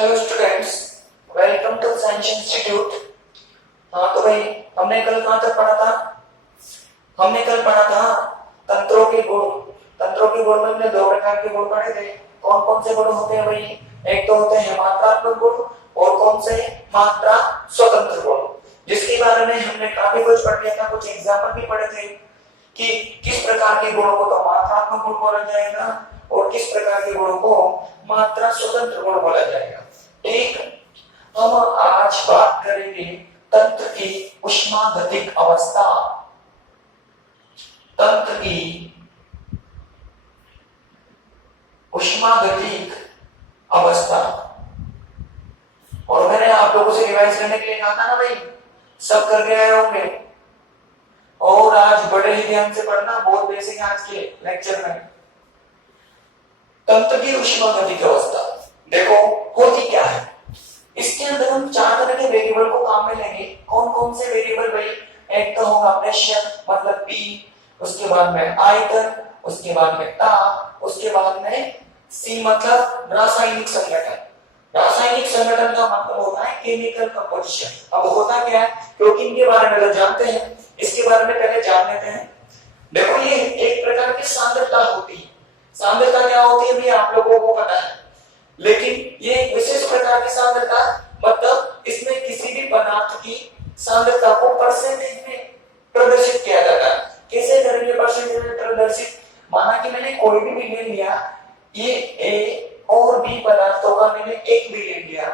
Hello students, welcome to science institute. हाँ तो भाई, हमने कल कहाँ तक पढ़ा था? हमने कल पढ़ा था तंत्रों के गुण। तंत्रों के गुण में हमने दो प्रकार के गुण पढ़े थे। कौन कौन से गुण होते हैं भाई? एक तो होते हैं मात्रात्मक गुण और कौन से मात्रा स्वतंत्र गुण, जिसके बारे में हमने काफी कुछ पढ़ लिया था। कुछ एग्जाम्पल भी पढ़े थे कि किस प्रकार के गुणों को तो मात्रात्मक गुण बोला जाएगा और किस प्रकार के गुणों को मात्रा स्वतंत्र गुण बोला जाएगा। ठीक, हम आज बात करेंगे तंत्र की ऊष्मागतिक अवस्था। तंत्र की ऊष्मागतिक अवस्था। और मैंने आप लोगों से रिवाइज करने के लिए कहा था ना भाई, सब करके आए होंगे। और आज बड़े ही ध्यान से पढ़ना, बहुत बेसिक है आज के लेक्चर में। तंत्र की ऊष्मागतिक अवस्था देखो होती क्या है। इसके अंदर हम चार तरह के वेरिएबल को काम में लेंगे। कौन कौन से वेरिएबल भाई? एक तो होगा प्रेशर मतलब P, उसके बाद में आयतन, उसके बाद में ताप, उसके बाद में C मतलब रासायनिक संगठन। रासायनिक संगठन का मतलब होता है केमिकल कंपोजिशन। अब होता क्या है, क्योंकि इनके बारे में तो जानते हैं, इसके बारे में पहले जान लेते हैं। देखो ये एक प्रकार की सांद्रता होती है। सांद्रता क्या होती है भी आप लोगों को पता है, लेकिन ये एक विशेष प्रकार की सांद्रता, मतलब इसमें किसी भी पदार्थ की सांद्रता को परसेंटेज में प्रदर्शित किया जाता है। कैसे करेंगे परसेंटेज में प्रदर्शित? माना कि मैंने कोई भी विलयन लिया, ये ए और बी पदार्थों का मैंने एक विलयन लिया।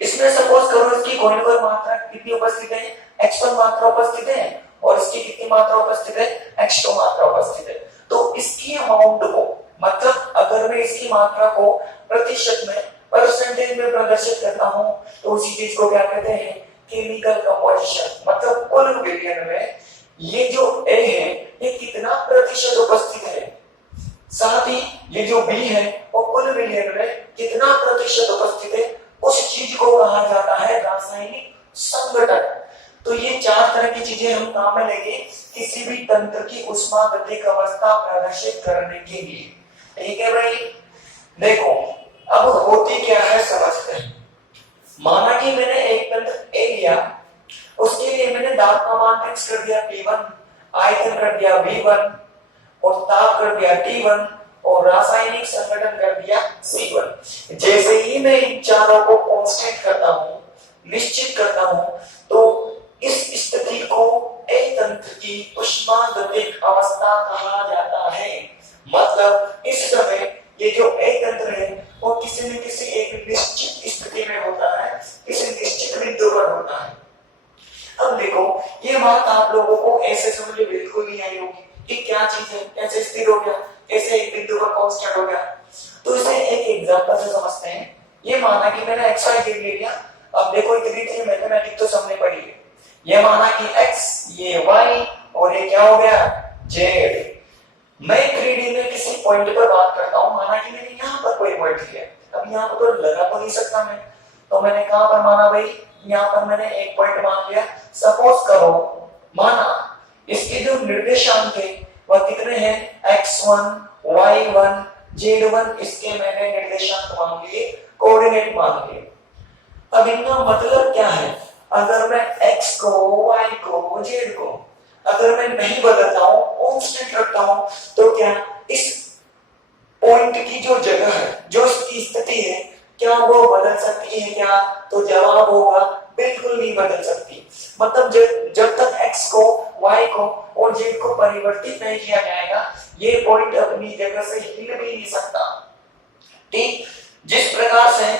इसमें सपोज करो इसकी कोई ना कोई मात्रा कितनी उपस्थित है, x1 मात्रा उपस्थित है और इसकी कितनी मात्रा उपस्थित है, x2 मात्रा उपस्थित है। तो इसकी अमाउंट को, मतलब अगर मैं इसकी मात्रा को प्रतिशत में, परसेंटेज में प्रदर्शित करता हूं, तो उसी चीज को क्या कहते हैं, केमिकल कंपोजिशन। मतलब कुल विलयन में ये जो A है ये कितना प्रतिशत उपस्थित है, साथ ही ये जो B है वो कुल विलयन में कितना प्रतिशत उपस्थित है, उस चीज को कहा जाता है रासायनिक संगठन। तो ये चार तरह की चीजें हम काम में लेंगे किसी भी तंत्र की ऊष्मागतिक अवस्था प्रदर्शित करने के लिए। ठीक है भाई, देखो अब होती क्या है समझते हैं। माना कि मैंने एक तंत्र A लिया, उसके लिए मैंने दाब का मान फिक्स कर दिया P1, आयतन कर दिया V1 और ताप कर दिया T1 और रासायनिक संगठन कर दिया C1। जैसे ही मैं इन चारों को कांस्टेंट करता हूं, निश्चित करता हूं, तो इस स्थिति को एक तंत्र की ऊष्मागतिक अवस्था कहा जाता है। मतलब इस समय ये जो एक तंत्र है वो किसी न किसी एक निश्चित स्थिति में होता है, किसी निश्चित बिंदु पर होता है। अब देखो ये बात आप लोगों को ऐसे समझ में बिल्कुल नहीं आई होगी कि क्या चीज है, कैसे स्थिर हो गया, कैसे एक बिंदु पर कांस्टेंट हो गया। तो इसे एक एग्जांपल से समझते हैं। ये माना कि मैंने x y z ले लिया। अब देखो इतनी सी मैथमेटिक्स तो सबने पढ़ी है। ये माना कि x, ये y और ये क्या हो गया, z। मैं 3D में किसी पॉइंट पर बात करता हूं। माना कि मैंने यहाँ पर कोई पॉइंट लिया, अब यहाँ पर तो लगा तो नहीं सकता मैं, तो मैंने कहां पर माना भाई, यहाँ पर मैंने एक पॉइंट मान लिया। सपोज करो माना इसके जो निर्देशांक है वह कितने हैं, x1, y1, z1, इसके मैंने निर्देशांक मान लिए, कोऑर्डिनेट मान लिए। अब इनका मतलब क्या है, अगर मैं x को, y को, z को अगर मैं नहीं बदलता हूं, कांस्टेंट रखता हूं, तो क्या इस पॉइंट की जो जगह है, जो इसकी स्थिति है, क्या वो बदल सकती है क्या? तो जवाब होगा बिल्कुल नहीं बदल सकती। मतलब जब तक x को, y को और z को परिवर्तित नहीं किया जाएगा, ये पॉइंट अपनी जगह से हिल भी नहीं सकता। ठीक, जिस प्रकार से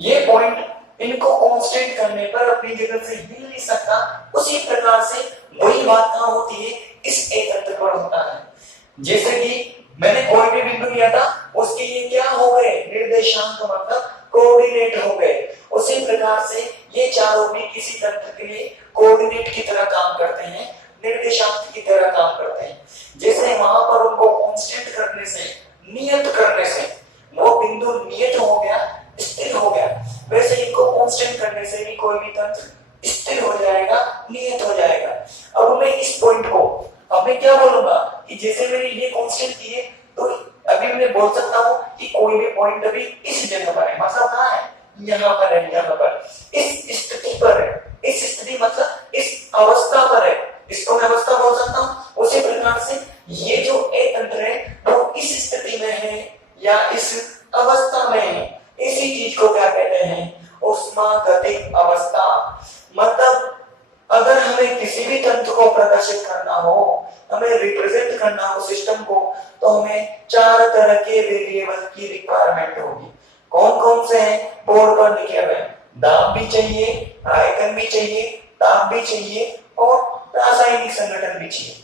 ये पॉइंट इनको कांस्टेंट करने पर अपनी जगह से हिल नहीं सकता, उसी प्रकार से वही बात कहां होती है, इस एक तंत्र पर होता है। जैसे कि मैंने कोई भी बिंदु लिया था, उसके लिए क्या हो गए, निर्देशांक मतलब कोऑर्डिनेट हो गए। उसी प्रकार से ये चारों भी किसी तंत्र के लिए कोऑर्डिनेट की तरह काम करते हैं, निर्देशांक की तरह काम करते हैं। जैसे वहां पर उनको कांस्टेंट करने से, नियत करने से वो बिंदु नियत हो गया, स्थिर हो गया, वैसे इनको कांस्टेंट करने से भी कोई भी तंत्र स्थिर हो जाएगा, नियत हो जाएगा। अब मैं इस पॉइंट को, अब मैं क्या बोलूंगा कि जैसे मैंने ये कांस्टेंट किए, तो अभी मैं बोल सकता हूं कि कोई भी पॉइंट अभी इस जगह पर है, मतलब कहाँ है, यहाँ पर है, यहाँ पर इस स्थिति पर है, इस स्थिति मतलब इस अवस्था पर है, इसको मैं अवस्था बोल सकता हूँ। उसी प्रकार से ये जो ए तंत्र है वो इस स्थिति में है या इस अवस्था में है, इसी चीज को क्या कहते हैं, ऊष्मागतिक अवस्था। मतलब अगर हमें किसी भी तंत्र को प्रदर्शित करना हो, हमें रिप्रेजेंट करना हो सिस्टम को, तो हमें 4 तरह के वेरिएबल की रिक्वायरमेंट होगी। कौन कौन से हैं, बोर्ड पर लिखे हुए हैं। दाब भी चाहिए, आयतन भी चाहिए, ताप भी चाहिए और रासायनिक संगठन भी चाहिए।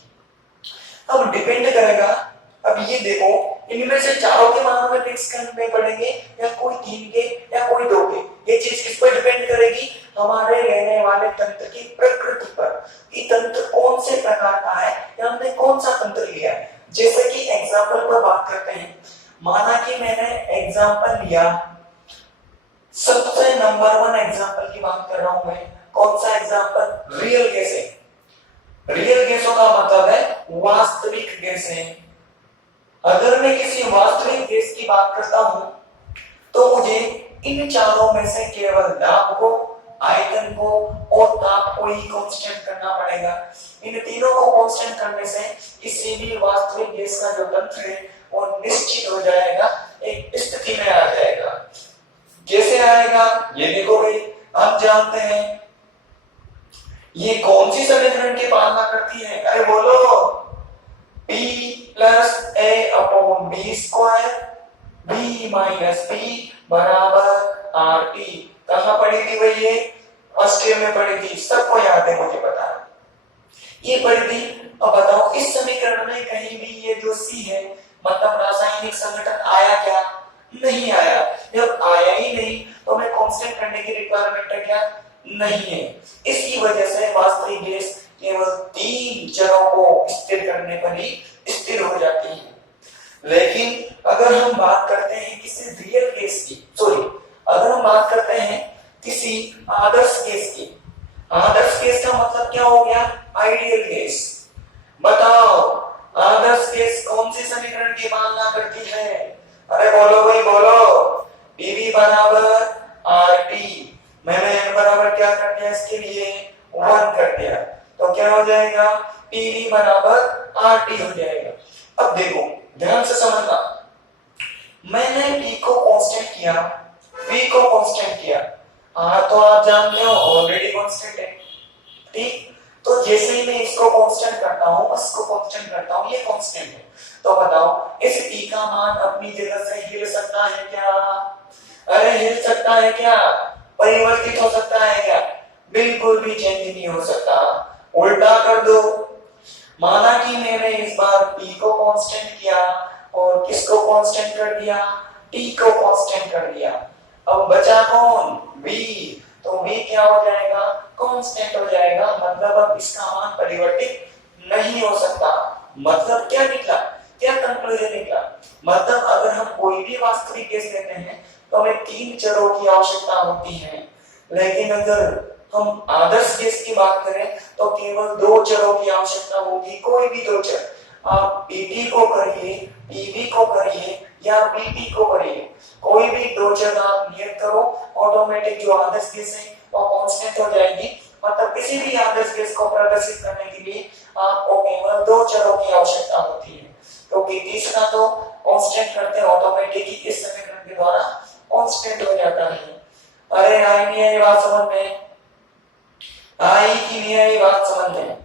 अब डिपेंड करेगा, अब ये देखो इनमें से चारों के मान हमें फिक्स करने पड़ेंगे या कोई 3 के या कोई 2 के। ये चीज किस पर डिपेंड करेगी, हमारे लेने वाले तंत्र की प्रकृति पर, कि तंत्र कौन से प्रकार का है या हमने कौन सा तंत्र लिया है। जैसे कि एग्जांपल पर बात करते हैं, माना कि मैंने एग्जांपल लिया, सबसे नंबर 1 एग्जांपल की बात कर रहा हूं मैं। कौन सा एग्जांपल, रियल गैस है। रियल गैसों का मतलब है वास्तविक गैसें। अगर मैं किसी वास्तविक गैस की बात करता हूं तो मुझे इन चारों में से केवल दाब को, आयतन को और ताप को ही कांस्टेंट करना पड़ेगा। इन तीनों को कांस्टेंट करने से किसी भी वास्तविक गैस का जो तंत्र है वो निश्चित हो जाएगा, एक स्थिति में आ जाएगा। कैसे आएगा ये देखो भाई, आप जानते हैं ये कौन सी समीकरण की पालना करती है, अरे बोलो, P plus A upon B square, B minus P बराबर आर टी। कहां पढ़ी थी भाई, ये फर्स्ट ईयर में पढ़ी थी, सबको याद है, मुझे पता है ये पढ़ी थी। अब बताओ इस समीकरण में कहीं भी ये जो सी है मतलब रासायनिक संगठन आया क्या, नहीं आया। जब आया ही नहीं तो हमें कांस्टेंट करने की रिक्वायरमेंट है क्या, नहीं है। इसकी वजह से वास्तविक गैस केवल 3 चरों को स्थिर करने पर ही स्थिर हो जाती है। लेकिन अगर हम बात करते हैं किसी रियल गैस की, सॉरी, अगर हम बात करते हैं किसी आदर्श गैस की, आदर्श गैस का मतलब क्या हो गया, आइडियल गैस। बताओ आदर्श गैस कौन सी समीकरण की पालना करती है, अरे बोलो भाई बोलो, पीवी बराबर आर टी। मैंने n बराबर क्या कर दिया, इसके लिए 1 कर दिया, तो क्या हो जाएगा, पीवी बराबर आर टी हो जाएगा। अब देखो ध्यान से समझना, मैंने p को कांस्टेंट किया, v को कांस्टेंट किया, तो आप जानते हो ऑलरेडी कांस्टेंट है, ठीक। तो जैसे ही मैं इसको कांस्टेंट करता हूं, इसको कांस्टेंट करता हूं, ये कांस्टेंट है, तो बताओ इस p का मान अपनी जगह से हिल सकता है क्या, अरे हिल सकता है क्या, परिवर्तित हो सकता है क्या, बिल्कुल भी चेंज नहीं हो सकता। उल्टा कर दो, माना कि मैंने इस बार p को कांस्टेंट किया और किसको कांस्टेंट कर दिया, t को कांस्टेंट कर दिया। अब बचा कौन, v, तो v क्या हो जाएगा, कांस्टेंट हो जाएगा, मतलब अब इसका मान परिवर्तित नहीं हो सकता। मतलब क्या निकला, क्या कंक्लूजन निकला, मतलब अगर हम कोई भी वास्तविक गैस लेते हैं तो हमें 3 चरों की आवश्यकता होती है, लेकिन अगर हम आदर्श गैस की बात करें तो केवल 2 चरों की आवश्यकता होगी, कोई भी 2 चर। आप पीटी को करिए, पीवी को करिए या पीटी को करिए, कोई भी 2 चर आप नियत करो, ऑटोमेटिक जो आदर्श गैस है वो कांस्टेंट हो जाएगी। मतलब किसी भी आदर्श गैस को प्रदर्शित करने के लिए आपको केवल 2 चरों की आवश्यकता होती है, क्योंकि तीसरा तो कांस्टेंट करते हैं ऑटोमेटिक ही इस समीकरण के द्वारा कांस्टेंट हो जाता है। अरे आई नहीं आई बात समझ में, आई कि नहीं आई बात समझ में।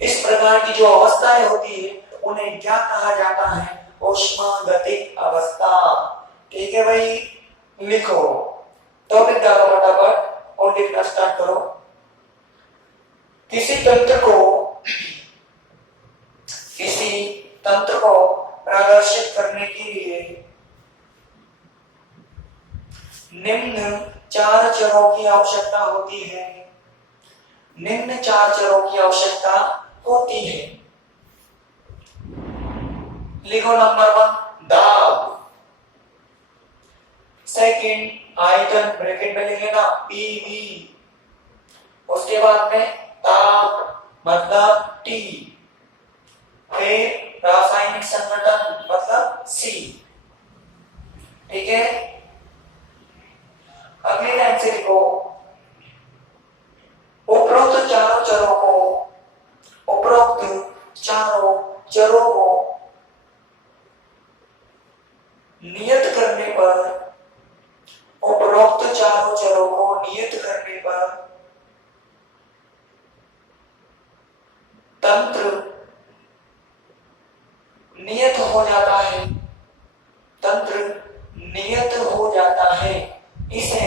इस प्रकार की जो अवस्थाएं होती है उन्हें क्या कहा जाता है, ऊष्मागतिक अवस्था। ठीक है भाई, लिखो, टॉपिक डालो फटाफट और लिखना स्टार्ट करो। किसी तंत्र को प्रदर्शित करने के लिए निम्न 4 चरों की आवश्यकता होती है, निम्न 4 चरों की आवश्यकता होती है। लिखो नंबर 1 दाब, सेकंड आयतन, ब्रैकेट में लिखेंगे ना पीवी, उसके बाद में ताप मतलब टी, फिर रासायनिक संगठन मतलब सी, ठीक है, अगली लाइन से लिखो, उपरोक्त चारों चरों को नियत करने पर, उपरोक्त चारों चरों को नियत करने पर तंत्र नियत हो जाता है, तंत्र नियत हो जाता है। इसे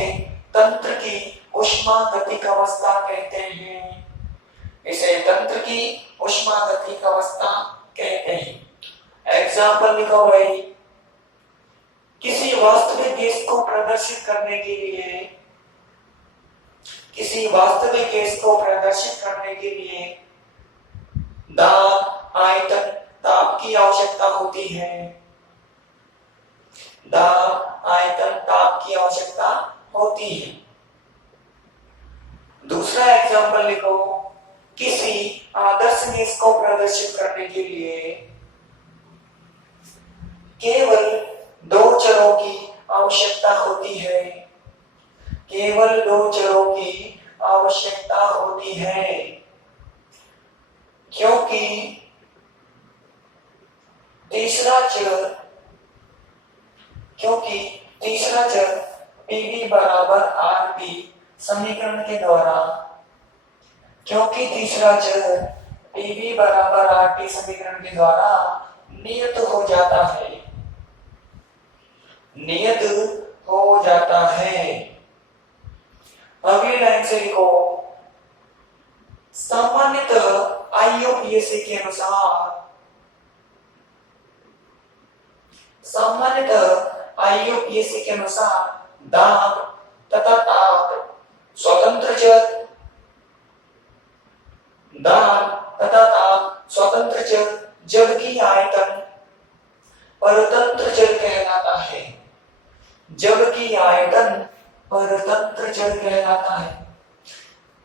तंत्र की ऊष्मागतिक अवस्था कहते हैं, इसे तंत्र की ऊष्मागतिक अवस्था कहते हैं। एग्जाम्पल लिखो भाई, किसी वास्तविक गैस को प्रदर्शित करने के लिए, किसी वास्तविक गैस को प्रदर्शित करने के लिए दाब, आयतन, ताप की आवश्यकता होती है, दाब, आयतन, ताप की आवश्यकता होती है। दूसरा एग्जाम्पल लिखो, किसी आदर्श गैस को प्रदर्शित करने के लिए केवल दो चरों की आवश्यकता होती है, केवल दो चरों की आवश्यकता होती है, क्योंकि तीसरा चर PV बराबर RT समीकरण के द्वारा, क्योंकि तीसरा चर PV बराबर RT समीकरण के द्वारा नियत हो जाता है, नियत हो जाता है। अगली लाइन से लिखो, सामान्यतः IUPAC के अनुसार, सामान्यतः IUPAC के अनुसार दाब तथा ताप स्वतंत्र चर, दाब तथा ताप स्वतंत्र चर, जबकि आयतन परतंत्र चर कहलाता है, जबकि आयतन परतंत्र चर कहलाता है।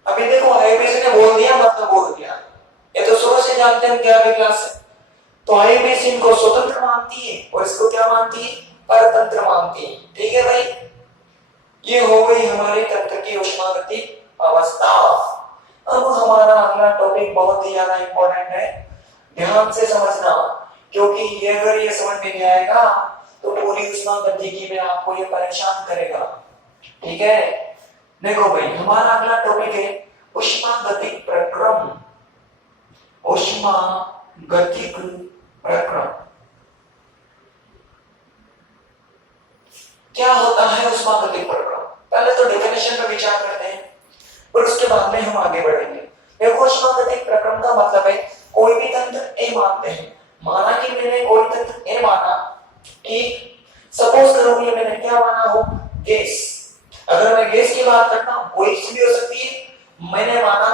अभी देखो IUPAC ने बोल दिया मतलब बोल दिया, ये तो शुरू से जानते हैं क्या क्लास है। तो IUPAC इनको स्वतंत्र मानती है और इसको क्या मानती है, परतंत्र मानती है। ठीक है भाई, ये हो गई हमारे तंत्र की ऊष्मागतिक अवस्था। अब हमारा अगला टॉपिक बहुत ही ज्यादा इंपॉर्टेंट है, ध्यान से समझना, क्योंकि ये अगर ये समझ में नहीं आएगा तो पूरी ऊष्मागतिकी में आपको ये परेशान करेगा। ठीक है, देखो भाई हमारा अगला टॉपिक है ऊष्मागतिक प्रक्रम, ऊष्मागतिक प्रक्रम। क्या होता है ऊष्मागतिक प्रक्रम? पहले तो डेफिनेशन पर विचार करते हैं और उसके बाद में हम आगे बढ़ेंगे। देखो ऊष्मागतिक प्रक्रम का मतलब है कोई भी तंत्र ए मानते हैं, माना कि मैंने कोई तंत्र ए माना, ठीक, सपोज करो ये मैंने क्या माना हो, गैस। अगर मैं गैस की बात करता हूं कोई भी हो सकती है, मैंने माना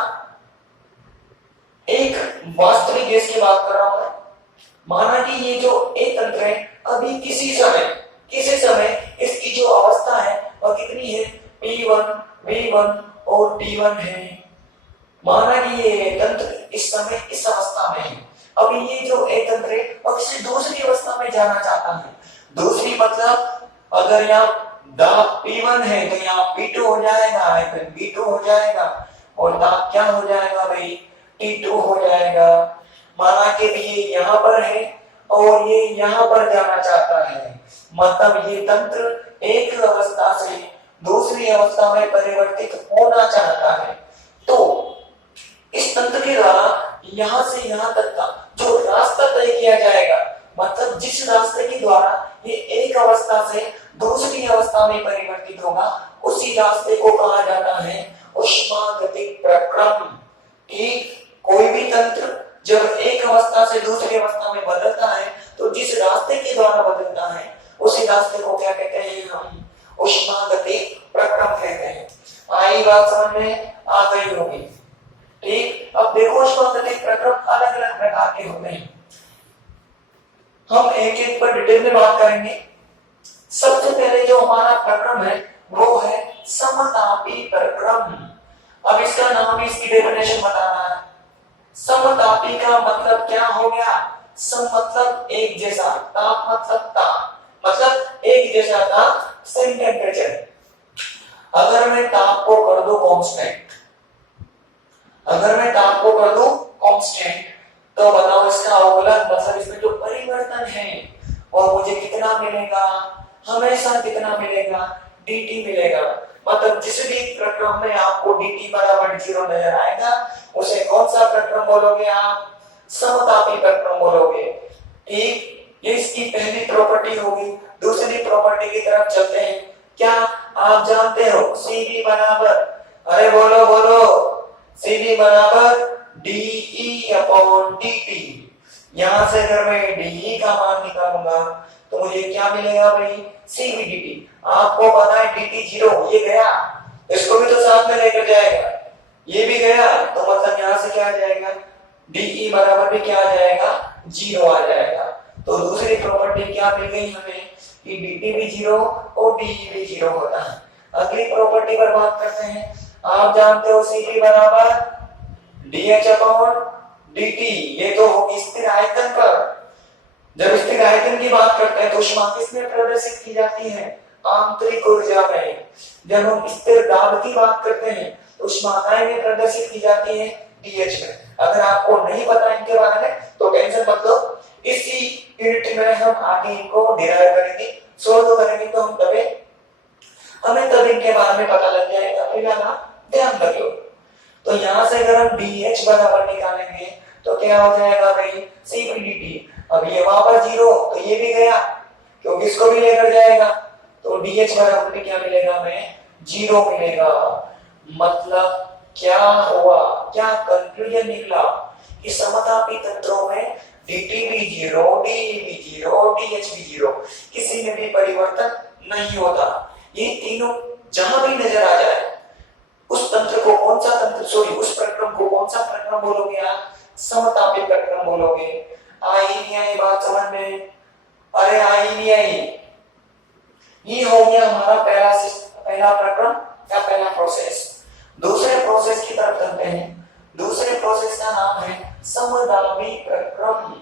एक वास्तविक गैस की बात कर रहा हूं, माना कि ये जो एक तंत्र है अभी किसी समय इसकी जो अवस्था है वह कितनी है, P1, V1 और T1 है। माना कि ये तंत्र इस समय इस अवस्था में है, अब ये जो एक तंत्र है अब किसी दूसरी अवस्था में जाना चाहता है। दूसरी मतलब अगर यहाँ दाब P1 है तो यहाँ P2 हो जाएगा, आयतन B2 हो जाएगा और दाब क्या हो जाएगा भाई, T2 हो जाएगा। माना कि ये यहाँ पर है और ये यहाँ पर जाना चाहता है, मतलब ये तंत्र एक अवस्था से दूसरी अवस्था में परिवर्तित होना चाहता है। तो इस तंत्र के द्वारा यहाँ से यहाँ तक का जो रास्ता तय किया जाएगा, मतलब जिस रास्ते के द्वारा ये एक अवस्था से दूसरी अवस्था में परिवर्तित होगा, उसी रास्ते को कहा जाता है ऊष्मागतिक प्रक्रम। ठीक, कोई भी तंत्र जब एक अवस्था से दूसरी अवस्था में बदलता है तो जिस रास्ते के द्वारा बदलता है उसी रास्ते को क्या कहते हैं, हम ऊष्मागतिक प्रक्रम कहते हैं। आई बात समझ में आ गई होगी। ठीक, अब देखो ऊष्मागतिक प्रक्रम अलग अलग प्रकार के होते हैं, हम एक एक पर डिटेल में बात करेंगे। सबसे पहले जो हमारा प्रक्रम है वो है समतापी प्रक्रम। अब इसका नाम ही इसकी डेफिनेशन बताना है। समतापी का मतलब क्या हो गया, सम मतलब एक जैसा, ताप मतलब ताप, मतलब एक जैसा था, सेम टेम्परेचर। अगर मैं ताप को कर दूं कांस्टेंट, अगर मैं ताप को कर दूं कांस्टेंट, तो बताओ इसका अवकलन मतलब इसमें जो परिवर्तन है और मुझे कितना मिलेगा, हमेशा कितना मिलेगा, dt मिलेगा। मतलब जिस भी प्रक्रम में आपको dt बराबर 0 नजर आएगा उसे कौन सा प्रक्रम बोलोगे आप, समतापी प्रक्रम बोलोगे। ठीक, ये इसकी पहली प्रॉपर्टी होगी। दूसरी प्रॉपर्टी की तरफ चलते हैं। क्या आप जानते हो Cv बराबर, अरे बोलो बोलो, Cv बराबर dE अपॉन dt। यहां से अगर मैं dE का मान निकालूंगा तो मुझे क्या मिलेगा भाई, Cv dt। आपको पता है dt 0, ये गया, इसको भी तो साथ में लेकर जाएगा, ये भी गया, तो मतलब यहां से क्या आ जाएगा, dE बराबर भी क्या आ जाएगा, 0 आ जाएगा। तो दूसरी प्रॉपर्टी क्या मिल गई हमें कि dt भी 0 और dE भी 0 होता है। अगली प्रॉपर्टी पर बात करते हैं। आप जानते हो Cv बराबर dH अपॉन dt, ये तो होगी स्थिर आयतन पर। जब स्थिर आयतन की बात करते हैं तो ऊष्मा किसमें प्रदर्शित की जाती है, आंतरिक ऊर्जा में। जब हम स्थिर दाब की बात करते हैं तो ऊष्माएं में प्रदर्शित की जाती है dH में। अगर आपको नहीं पता इनके बारे में तो टेंशन मत लो, इसी यूनिट में हम आगे इनको डिराइव करेंगे, सोल्व करेंगे, तो हमें तब इनके बारे में पता लग जाएगा। फिलहाल आप ध्यान रखियो। तो यहां से अगर हम dH बराबर निकालेंगे तो क्या हो जाएगा भाई, Cv dt। अब ये वहां पर 0 तो ये भी गया क्योंकि इसको भी लेकर जाएगा, तो dH बराबर भी क्या मिलेगा हमें, 0 मिलेगा। मतलब क्या हुआ, क्या कंक्लूजन निकला कि समतापी तंत्रों में dt भी 0, dE भी 0, dH भी 0, किसी में भी परिवर्तन नहीं होता। ये तीनों जहां भी नजर आ जाए उस तंत्र को कौन सा तंत्र, सॉरी उस प्रक्रम को कौन सा प्रक्रम बोलोगे आप, समतापी प्रक्रम बोलोगे। आई नहीं आई बात समझ में, अरे आई नहीं आई। ये हो गया हमारा पहला प्रक्रम या पहला प्रोसेस। दूसरे प्रोसेस की तरफ चलते हैं। दूसरे प्रोसेस का नाम है समदाबी प्रक्रम।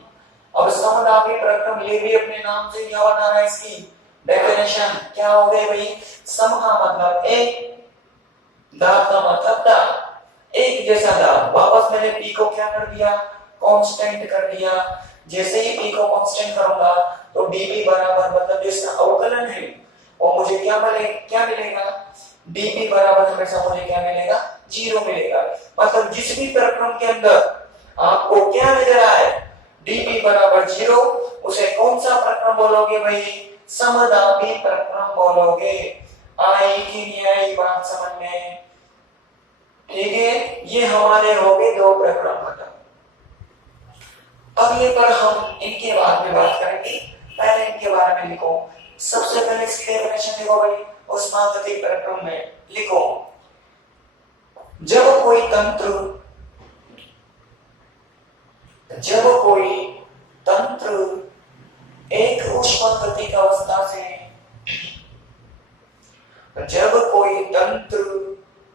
अब समदाबी प्रक्रम ये भी अपने नाम से क्या बता रहा है, इसकी डेफिनेशन क्या हो गई भाई, सम का मतलब एक, दाब का मतलब दाब, एक जैसा दाब। वापस मैंने पी को क्या कर दिया, कांस्टेंट कर दिया। जैसे ही पी को कांस्टेंट करूंगा तो dp बराबर मतलब जिसका अवकलन है और मुझे क्या मिलेगा, dp बराबर हमेशा मुझे क्या मिलेगा, 0 मिलेगा। मतलब जिस भी प्रक्रम के अंदर आपको क्या नजर आए, dp बराबर 0, उसे कौन सा प्रक्रम बोलोगे भाई, समदाबी प्रक्रम बोलोगे। आई कि नहीं आई बात समझ में, ठीक है। ये हमारे हो गए दो प्रक्रम खत्म। अगले पर हम इनके बारे में बात करेंगे। पहले इनके बारे में लिखो। सबसे पहले इसकी डेफिनेशन लिखो भाई, ऊष्मागतिक प्रक्रम में लिखो, जब कोई तंत्र एक ऊष्मागतिक अवस्था से, जब कोई तंत्र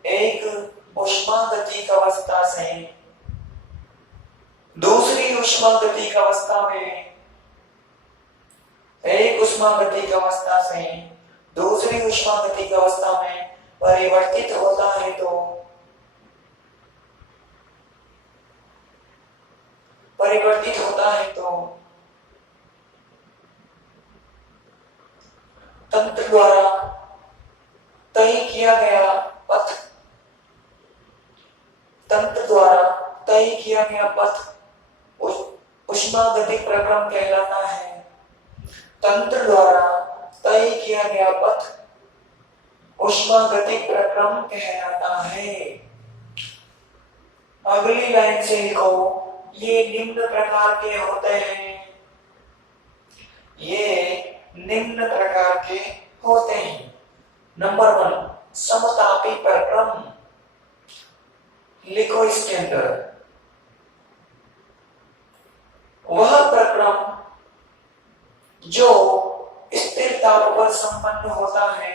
एक ऊष्मागतिक अवस्था से दूसरी ऊष्मागतिक अवस्था में, एक ऊष्मागतिक अवस्था से दूसरी ऊष्मागतिक अवस्था में परिवर्तित होता है तो तंत्र द्वारा तय किया गया पथ ऊष्मागतिक प्रक्रम कहलाता है। तंत्र द्वारा तय किया गया पथ ऊष्मागतिक प्रक्रम कहलाता है। अगली लाइन से लिखो, ये निम्न प्रकार के होते हैं, नंबर 1 समतापी प्रक्रम। लिखो इसके अंदर वह प्रक्रम जो स्थिर ताप पर संपन्न होता है,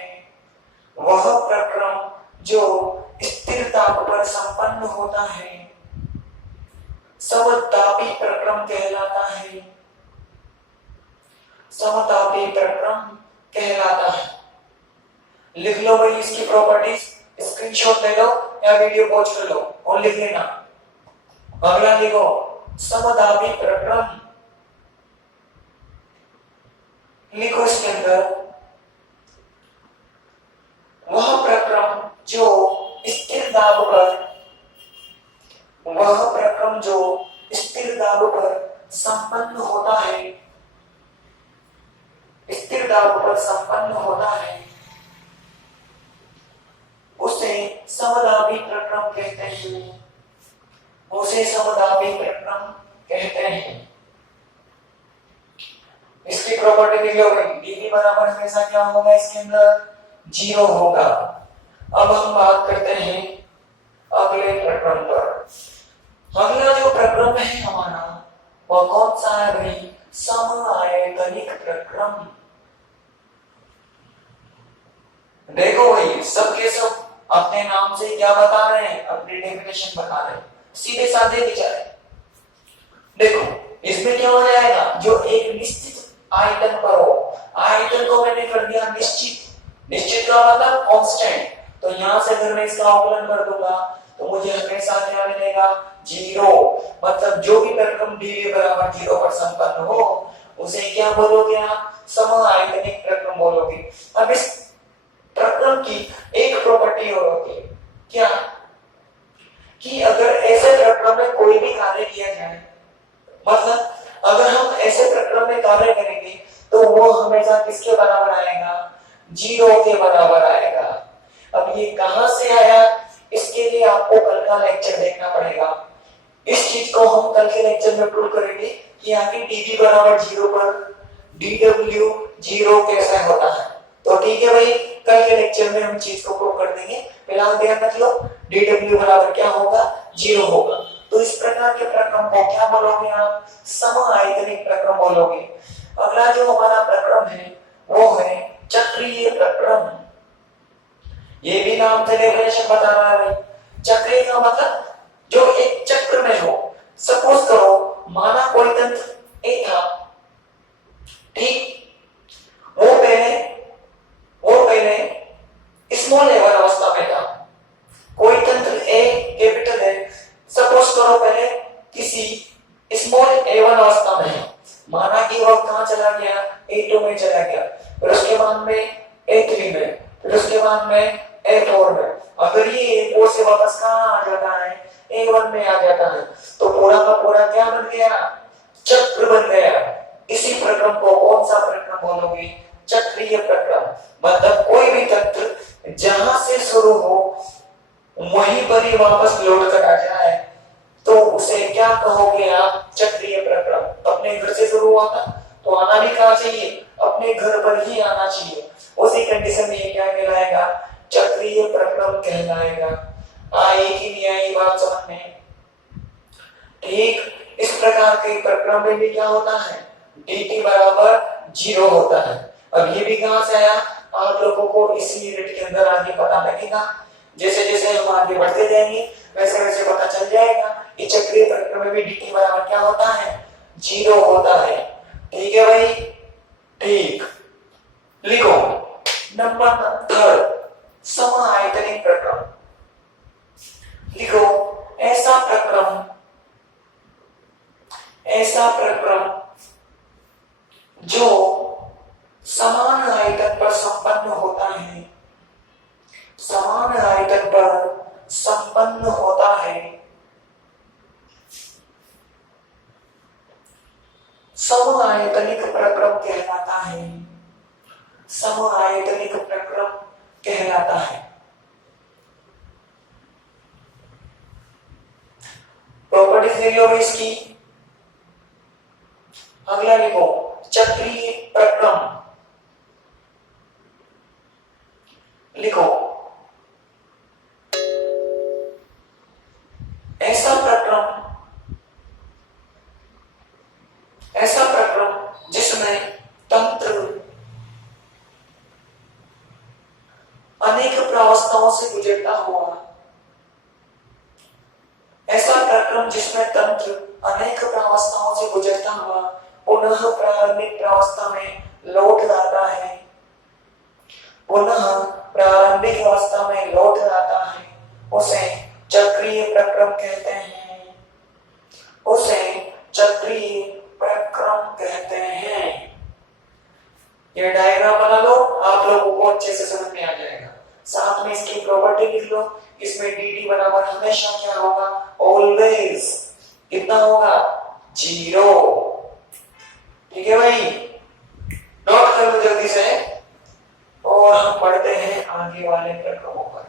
समतापी प्रक्रम कहलाता है। समतापी प्रक्रम कहलाता है। लिख लो भाई इसकी प्रॉपर्टीज, स्क्रीनशॉट ले लो या वीडियो पॉज कर लो और लिख लेना। अगला लिखो समदाबी प्रक्रम। लिखो इसके अंदर वह प्रक्रम जो स्थिर दाब पर, वह प्रक्रम जो स्थिर दाब पर संपन्न होता है, स्थिर दाब पर संपन्न होता है, उसे समदाबी प्रक्रम कहते हैं। उसे समदाबी प्रक्रम कहते हैं। इसकी प्रॉपर्टी लिख लो भाई, dv बराबर हमेशा क्या होगा, इसके अंदर 0 होगा। अब हम बात करते हैं अगले प्रक्रम पर। अगला जो प्रक्रम है हमारा वह कौन सा है भाई, समआयतनिक प्रक्रम। देखो भाई सबके सब अपने नाम से क्या बता रहे हैं, अपनी डेफिनेशन बता रहे हैं, सीधे साधे विचार है। देखो इसमें क्या हो जाएगा, जो एक निश्चित आयतन पर हो, आयतन को मैंने कर दिया निश्चित, निश्चित का मतलब कांस्टेंट, तो यहां से अगर मैं इसका अवकलन कर दूंगा तो मुझे हमेशा क्या मिलेगा, 0। मतलब जो भी प्रक्रम dv बराबर 0 पर संपन्न हो उसे क्या बोलोगे आप, समआयतनिक प्रक्रम बोलोगे। अब इस प्रक्रम की एक प्रॉपर्टी और होती है क्या, कि अगर ऐसे प्रक्रम में कोई भी कार्य किया जाए, मतलब अगर हम ऐसे प्रक्रम में कार्य करेंगे तो वो हमेशा किसके बराबर आएगा, 0 के बराबर आएगा। अब ये कहां से आया, इसके लिए आपको कल का लेक्चर देखना पड़ेगा। इस चीज को हम कल के लेक्चर में प्रूव करेंगे कि आखिर dv बराबर 0 पर dw 0 कैसे होता है। तो ठीक है भाई, कल के लेक्चर में हम चीज को प्रूव कर देंगे। फिलहाल ध्यान रख लो dw बराबर क्या होगा, 0 होगा। तो इस प्रकार के प्रक्रम को क्या बोलोगे आप, समआयतनिक प्रक्रम बोलोगे। अगला जो हमारा प्रक्रम है वो है चक्रीय प्रक्रम। ये भी नाम से डेफिनेशन बता रहा है भाई। चक्रीय का मतलब जो एक चक्र में हो। सपोज करो माना कोई तंत्र ए था, ठीक, वो पहले स्मॉल लेवल अवस्था में था। कोई तंत्र ए कैपिटल है, सपोज करो पहले किसी स्मॉल a1 अवस्था में है, माना कि वो कहां चला गया, a2 में चला गया, फिर उसके बाद में a3 में, फिर उसके बाद में a4 में। अगर ये a4 से वापस कहां आ जाता है, a1 में आ जाता है, तो पूरा का पूरा क्या बन गया, चक्र बन गया। इसी प्रक्रम को कौन सा प्रक्रम बोलोगे, चक्रीय प्रक्रम। मतलब कोई भी तंत्र जहां से शुरू हो वहीं पर ही वापस लौट कर आ जाए तो उसे क्या कहोगे आप, चक्रीय प्रक्रम। अपने घर से शुरू हुआ था तो आना भी कहां चाहिए, अपने घर पर ही आना चाहिए। उसी कंडीशन में ये क्या कहलाएगा, चक्रीय प्रक्रम कहलाएगा। आई कि नहीं आई बात समझ में, ठीक। इस प्रकार के प्रक्रम में भी क्या होता है, dt बराबर 0 होता है। अब ये भी कहां से आया, आप लोगों को इसी यूनिट के अंदर आगे पता लगेगा। जैसे जैसे हम आगे बढ़ते जाएंगे वैसे वैसे पता चल जाएगा कि चक्रीय प्रक्रम में भी dt बराबर क्या होता है, 0 होता है। ठीक है भाई, ठीक। लिखो नंबर 3 समआयतनिक प्रक्रम। लिखो ऐसा प्रक्रम जो समान आयतन पर संपन्न होता है, समान आयतन पर संपन्न होता है, समआयतनिक प्रक्रम कहलाता है, समआयतनिक प्रक्रम कहलाता है। प्रॉपर्टीज ले लो इसकी। अगला लिखो चक्रीय प्रक्रम। लिखो ऐसा प्रक्रम जिसमें तंत्र अनेक प्रावस्थाओं से गुजरता हुआ, ऐसा प्रक्रम जिसमें तंत्र अनेक प्रावस्थाओं से गुजरता हुआ पुनः प्रारंभिक प्रावस्था में लौट आता है, पुनः प्रारंभिक अवस्था में लौट आता है, उसे चक्रीय प्रक्रम कहते हैं, उसे चक्रीय प्रक्रम कहते हैं। ये डायग्राम बना लो, आप लोगों को अच्छे से समझ में आ जाएगा। साथ में इसकी प्रॉपर्टी लिख लो। इसमें dd बराबर हमेशा क्या होगा, ऑलवेज कितना होगा, 0। ठीक है भाई, नोट कर लो जल्दी से। और हम पढ़ते हैं आगे वाले प्रक्रमों पर।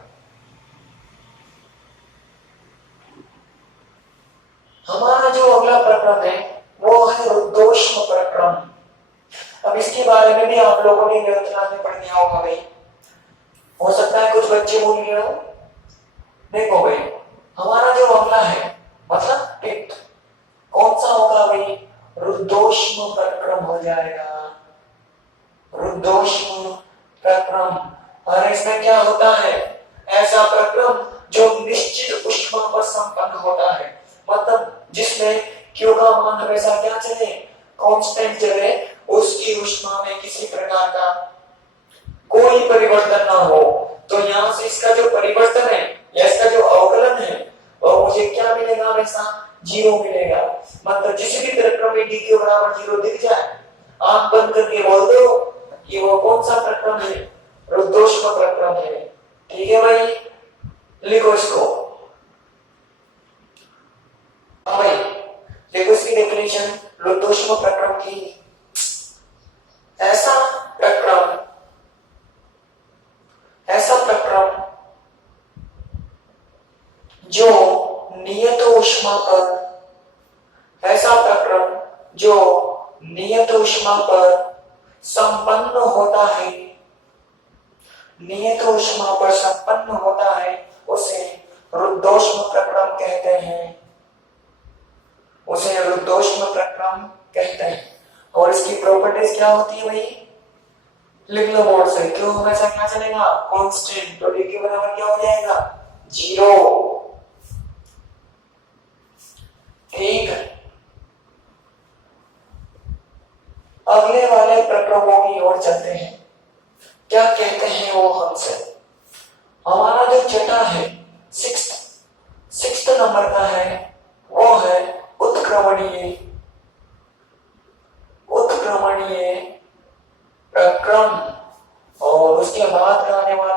हमारा जो अगला प्रक्रम है वो है रुद्धोष्म प्रक्रम। अब इसके बारे में भी आप लोगों ने 11th क्लास में पढ़ लिया होगा भाई, हो सकता है कुछ बच्चे भूल गए हो। देखो भाई, हमारा जो अगला है मतलब पित्त, कौन सा होगा भाई, रुद्धोष्म प्रक्रम हो जाएगा, रुद्धोष्म प्रक्रम। और इसमें क्या होता है, ऐसा प्रक्रम जो निश्चित ऊष्मा पर संपन्न होता है, मतलब जिसमें Q का मान हमेशा क्या चले, कांस्टेंट चले, उसकी ऊष्मा में किसी प्रकार का कोई परिवर्तन ना हो। तो यहां से इसका जो परिवर्तन है या इसका जो अवकलन है वो मुझे क्या मिलेगा, हमेशा 0 मिलेगा। मतलब जिस भी प्रक्रम में d के बराबर 0 दिख जाए, आंख बंद करके बोल दो कि वो कौन सा प्रक्रम है, रुद्धोष्म प्रक्रम है। ठीक है भाई, लिखो इसको। भाई देखो इसकी डेफिनेशन रुद्धोष्म प्रक्रम की, ऐसा प्रक्रम जो नियत ऊष्मा पर, ऐसा प्रक्रम जो नियत ऊष्मा पर संपन्न होता है, नियत ऊष्मा पर संपन्न होता है, उसे रुद्धोष्म प्रक्रम कहते हैं, उसे रुद्धोष्म प्रक्रम कहते हैं। और इसकी प्रॉपर्टीज क्या होती है भाई, लिख लो बोर्ड से। क्यों हमेशा क्या चलेगा, कांस्टेंट। तो d के बराबर क्या हो जाएगा, 0। ठीक, अगले वाले प्रक्रमों की ओर चलते हैं। क्या कहते हैं वो हमसे, हमारा जो छठा है, सिक्स्थ नंबर का है, वो है उत्क्रमणीय प्रक्रम। और उसके बाद का आने वाला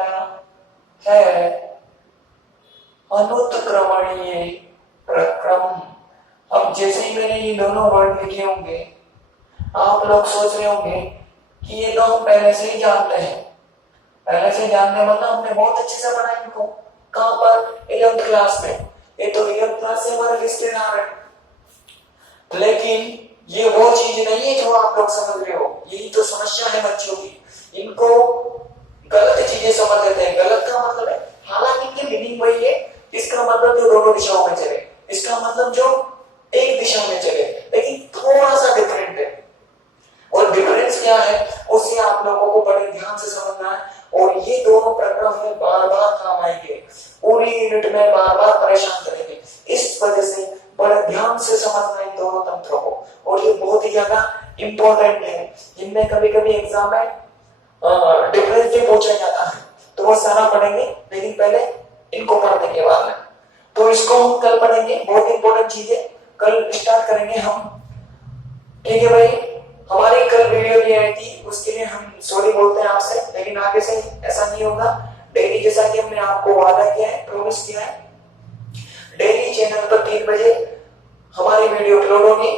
है अनुत्क्रमणीय प्रक्रम। अब जैसे ही मैंने ये दोनों वर्ड लिखे होंगे, आप लोग सोच रहे होंगे कि ये तो हम पहले से ही जानते हैं। पहले से जानने मतलब हमने बहुत अच्छे से पढ़ा इनको, कहां पर, 11th क्लास में। ये तो 11th क्लास से हमारे लिस्टेड आ रहे हैं। लेकिन ये वो चीज नहीं है जो आप लोग समझ रहे हो। यही तो समस्या है बच्चों की, इनको गलत चीजें समझ लेते हैं। गलत का मतलब है, हालांकि इनकी मीनिंग वही है, इसका मतलब जो दोनों दिशाओं में चले, इसका मतलब जो एक दिशा में चले, लेकिन थोड़ा सा डिफरेंट है। और डिफरेंस क्या है उससे आप लोगों को बड़े ध्यान से समझना है। और ये दोनों प्रक्रम में बार बार काम आएंगे, पूरी यूनिट में बार बार परेशान करेंगे। इस वजह से बड़े ध्यान से समझना इन दोनों तंत्रों को। और ये बहुत ही ज्यादा इंपॉर्टेंट है, जिनमें कभी कभी एग्जाम में डिफरेंस भी पूछा जाता है, तो वो सारा पढ़ेंगे। लेकिन पहले इनको पढ़ने के बाद में, तो इसको हम कल पढ़ेंगे। बहुत इंपॉर्टेंट चीजें कल स्टार्ट करेंगे हम। ठीक है भाई, हमारी कल वीडियो नहीं आई थी, उसके लिए हम सॉरी बोलते हैं आपसे। लेकिन आगे से ऐसा नहीं होगा। डेली जैसा कि हमने आपको वादा किया है, प्रॉमिस किया है, डेली चैनल पर 3 बजे हमारी वीडियो अपलोड होगी।